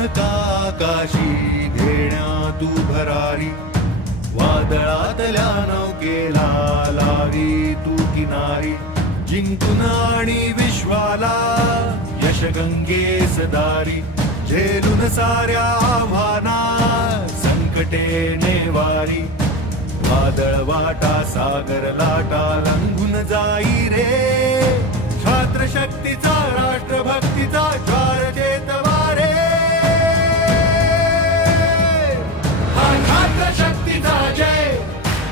काशी घेण्या तू भरारी, वादळातल्या नौकेला लावी तू किनारी, जिंकून आणि विश्वाला यश गंगेस दारी, झेलून साऱ्या आव्हाना संकटे नेवारी, वादळ वाटा सागर लाटा लंघून जाई रे, छात्र शक्तीचा राष्ट्रभक्तीचा ज्वार चेतवारे, हा छात्र शक्तीचा जय,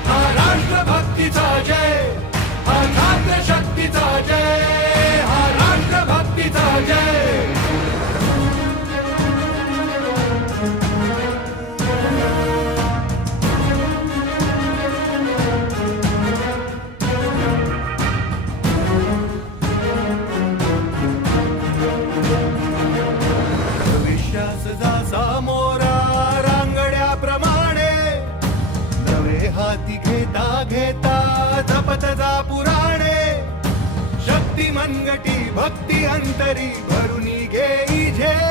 हा राष्ट्रभक्तीचा जय, हा छात्र शक्तीचा जय, हा राष्ट्रभक्तीचा जय. हाती घेता घेता जपत जा पुराणे, शक्ती मनगटी भक्ती अंतरी भरुनी घेई झेप,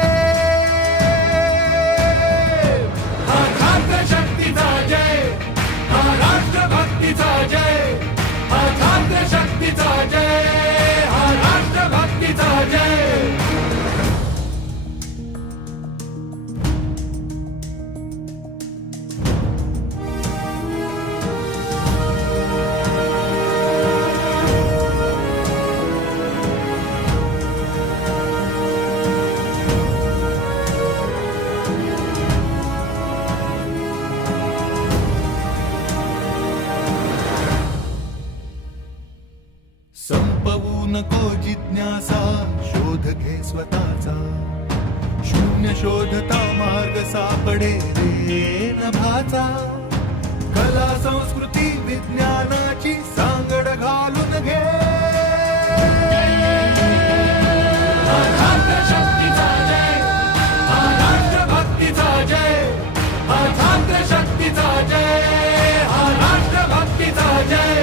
हा छात्र शक्तीचा जय, हा राष्ट्रभक्तीचा जय, हा छात्र शक्तीचा जय, हा राष्ट्रभक्तीचा जय. संपवू नको जिज्ञासा, शोध घे स्वतःचा, शून्य शोधता मार्ग सापडे रे नभाचा, कला संस्कृती विज्ञानाची सांगड घालून घे, हा छात्र शक्तीचा जय, हा राष्ट्रभक्तीचा जय, हा छात्र शक्तीचा जय, हा राष्ट्रभक्तीचा जय.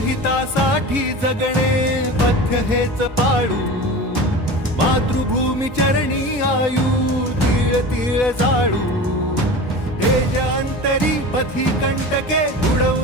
हितासाठी जगणे पथ्य हेच पाळू, मातृभूमी चरणी आयु तीळ तीळ जाळू, हे अंतरी पथी कंटके उडव